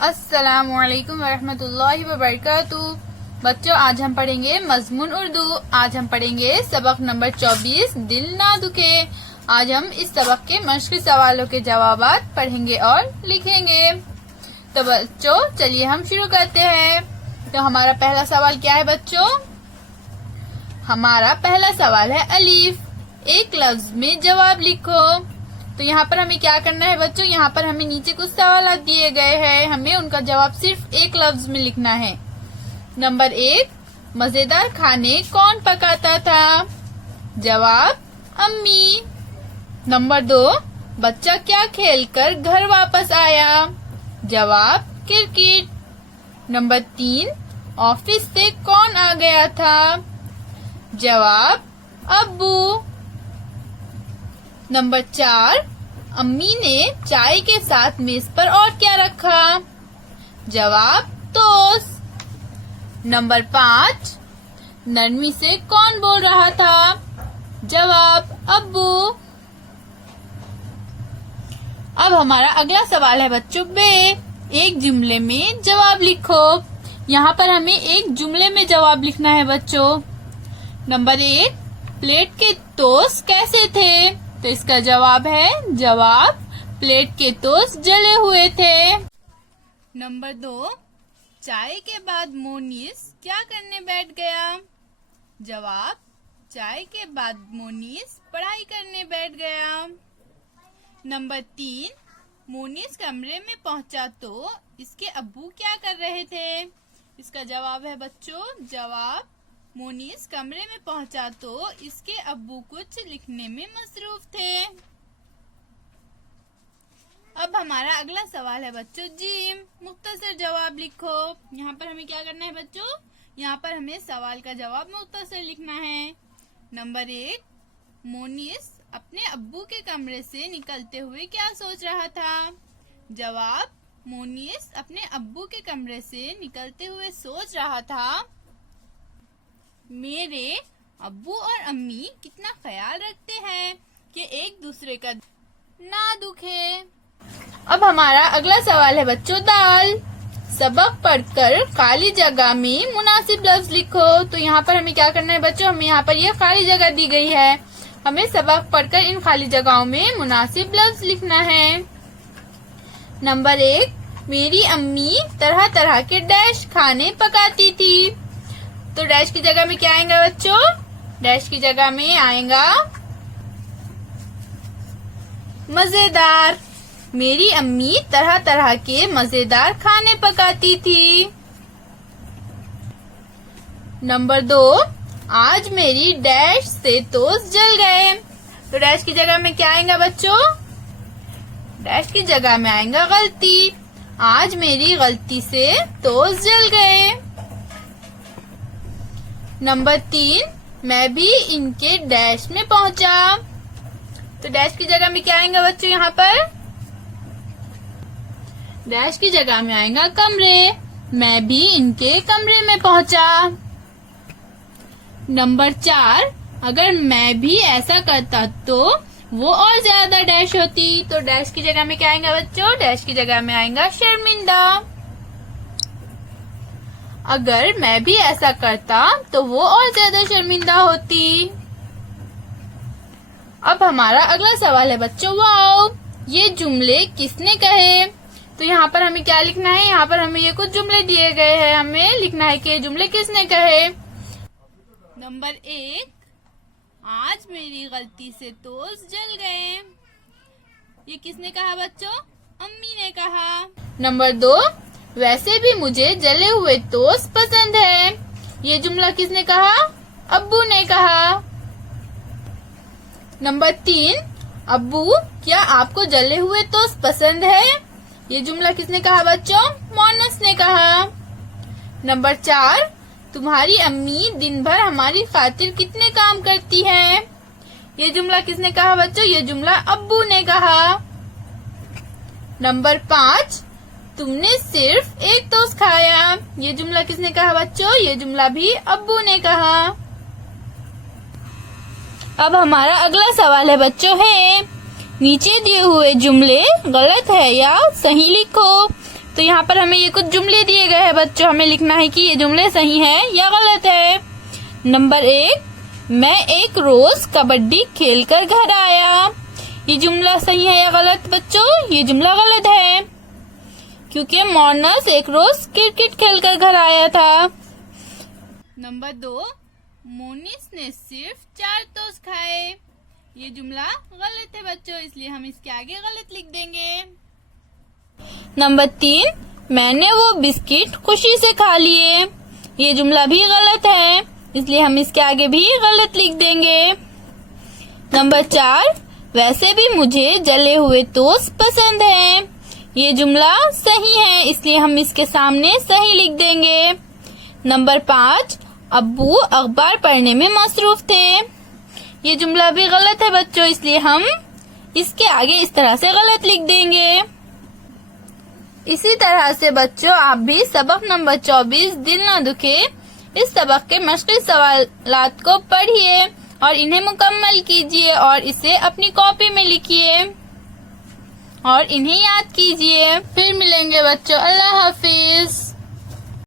अस्सलामुअलैकुम वरहमतुल्लाहि वबरकातुहू। बच्चों, आज हम पढ़ेंगे मजमून उर्दू। आज हम पढ़ेंगे सबक नंबर 24 दिल ना दुखे। आज हम इस सबक के मश्क सवालों के जवाबात पढ़ेंगे और लिखेंगे। तो बच्चों चलिए हम शुरू करते हैं। तो हमारा पहला सवाल क्या है बच्चों? हमारा पहला सवाल है अलीफ। एक लफ्ज में जवाब लिखो। तो यहाँ पर हमें क्या करना है बच्चों? यहाँ पर हमें नीचे कुछ सवाल दिए गए हैं, हमें उनका जवाब सिर्फ एक लफ्ज में लिखना है। नंबर 1, मजेदार खाने कौन पकाता था? जवाब अम्मी। नंबर 2, बच्चा क्या खेलकर घर वापस आया? जवाब क्रिकेट। नंबर 3, ऑफिस से कौन आ गया था? जवाब अब्बू। नंबर 4, अम्मी ने चाय के साथ मेज पर और क्या रखा? जवाब टोस्ट। नंबर 5, नरमी से कौन बोल रहा था? जवाब अब्बू। अब हमारा अगला सवाल है बच्चों बे। एक जुमले में जवाब लिखो। यहाँ पर हमें एक जुमले में जवाब लिखना है बच्चों। नंबर 1, प्लेट के टोस्ट कैसे थे? तो इसका जवाब है जवाब प्लेट के टोस्ट जले हुए थे। नंबर 2, चाय के बाद मोनिस क्या करने बैठ गया? जवाब चाय के बाद मोनिस पढ़ाई करने बैठ गया। नंबर 3, मोनिस कमरे में पहुंचा तो इसके अब्बू क्या कर रहे थे? इसका जवाब है बच्चों जवाब मोनिस कमरे में पहुंचा तो इसके अब्बू कुछ लिखने में मसरूफ थे। अब हमारा अगला सवाल है बच्चों जीम। मुख्तसर जवाब लिखो। यहाँ पर हमें क्या करना है बच्चों? यहाँ पर हमें सवाल का जवाब मुख्तसर लिखना है। नंबर 1, मोनिस अपने अब्बू के कमरे से निकलते हुए क्या सोच रहा था? जवाब मोनिस अपने अब्बू के कमरे से निकलते हुए सोच रहा था मेरे अब्बू और अम्मी कितना ख्याल रखते हैं कि एक दूसरे का ना दुखे। अब हमारा अगला सवाल है बच्चों दाल। सबक पढ़कर खाली जगह में मुनासिब लफ्ज लिखो। तो यहाँ पर हमें क्या करना है बच्चों? हमें यहाँ पर ये खाली जगह दी गई है, हमें सबक पढ़कर इन खाली जगहों में मुनासिब लफ्ज लिखना है। नंबर 1, मेरी अम्मी तरह तरह के डैश खाने पकाती थी। तो डैश की जगह में क्या आएगा बच्चों? डैश की जगह में आएगा मजेदार। मेरी अम्मी तरह तरह के मजेदार खाने पकाती थी। नंबर 2, आज मेरी डैश से टोस्ट जल गए। तो डैश की जगह में क्या आएगा बच्चों? डैश की जगह में आएगा गलती। आज मेरी गलती से टोस्ट जल गए। नंबर 3, मैं भी इनके डैश में पहुंचा। तो डैश की जगह में क्या आएगा बच्चों? यहाँ पर डैश की जगह में आएगा कमरे। मैं भी इनके कमरे में पहुंचा। नंबर 4, अगर मैं भी ऐसा करता तो वो और ज्यादा डैश होती। तो डैश की जगह में क्या आएगा बच्चों? डैश की जगह में आएगा शर्मिंदा। अगर मैं भी ऐसा करता तो वो और ज्यादा शर्मिंदा होती। अब हमारा अगला सवाल है बच्चों वाओ, ये जुमले किसने कहे? तो यहाँ पर हमें क्या लिखना है? यहाँ पर हमें ये कुछ जुमले दिए गए हैं, हमें लिखना है कि ये जुमले किसने कहे। नंबर 1, आज मेरी गलती से टोस्ट जल गए। ये किसने कहा बच्चों? अम्मी ने कहा। नंबर 2, वैसे भी मुझे जले हुए टोस्ट पसंद है। ये जुमला किसने कहा? अब्बू ने कहा। नंबर 3, अब्बू क्या आपको जले हुए टोस्ट पसंद है? ये जुमला किसने कहा बच्चों? मोनस ने कहा। नंबर 4, तुम्हारी अम्मी दिन भर हमारी खातिर कितने काम करती है? ये जुमला किसने कहा बच्चों? ये जुमला अब्बू ने कहा। नंबर 5, तुमने सिर्फ एक टोस्ट खाया। ये जुमला किसने कहा बच्चों? ये जुमला भी अब्बू ने कहा। अब हमारा अगला सवाल है बच्चों है नीचे दिए हुए जुमले गलत है या सही लिखो। तो तो यहाँ पर हमें ये कुछ जुमले दिए गए हैं बच्चों, हमें लिखना है कि ये जुमले सही है या गलत है। नंबर 1, मैं एक रोज कबड्डी खेलकर घर आया। ये जुमला सही है या गलत बच्चों? ये जुमला गलत है, क्योंकि मोनस एक रोज क्रिकेट खेलकर घर आया था। नंबर 2, मोनिस ने सिर्फ 4 टोस्ट खाए। ये जुमला गलत है बच्चों, इसलिए हम इसके आगे गलत लिख देंगे। नंबर 3, मैंने वो बिस्किट खुशी से खा लिए। ये जुमला भी गलत है, इसलिए हम इसके आगे भी गलत लिख देंगे। नंबर 4, वैसे भी मुझे जले हुए टोस्ट पसंद हैं। ये जुमला सही है, इसलिए हम इसके सामने सही लिख देंगे। नंबर 5, अब्बू अखबार पढ़ने में मसरूफ थे। ये जुमला भी गलत है बच्चों, इसलिए हम इसके आगे इस तरह से गलत लिख देंगे। इसी तरह से बच्चों आप भी सबक नंबर 24 दिल ना दुखे इस सबक के मुश्किल सवालात को पढ़िए और इन्हें मुकम्मल कीजिए और इसे अपनी कॉपी में लिखिए और इन्हें याद कीजिए। फिर मिलेंगे बच्चों, अल्लाह हाफिज।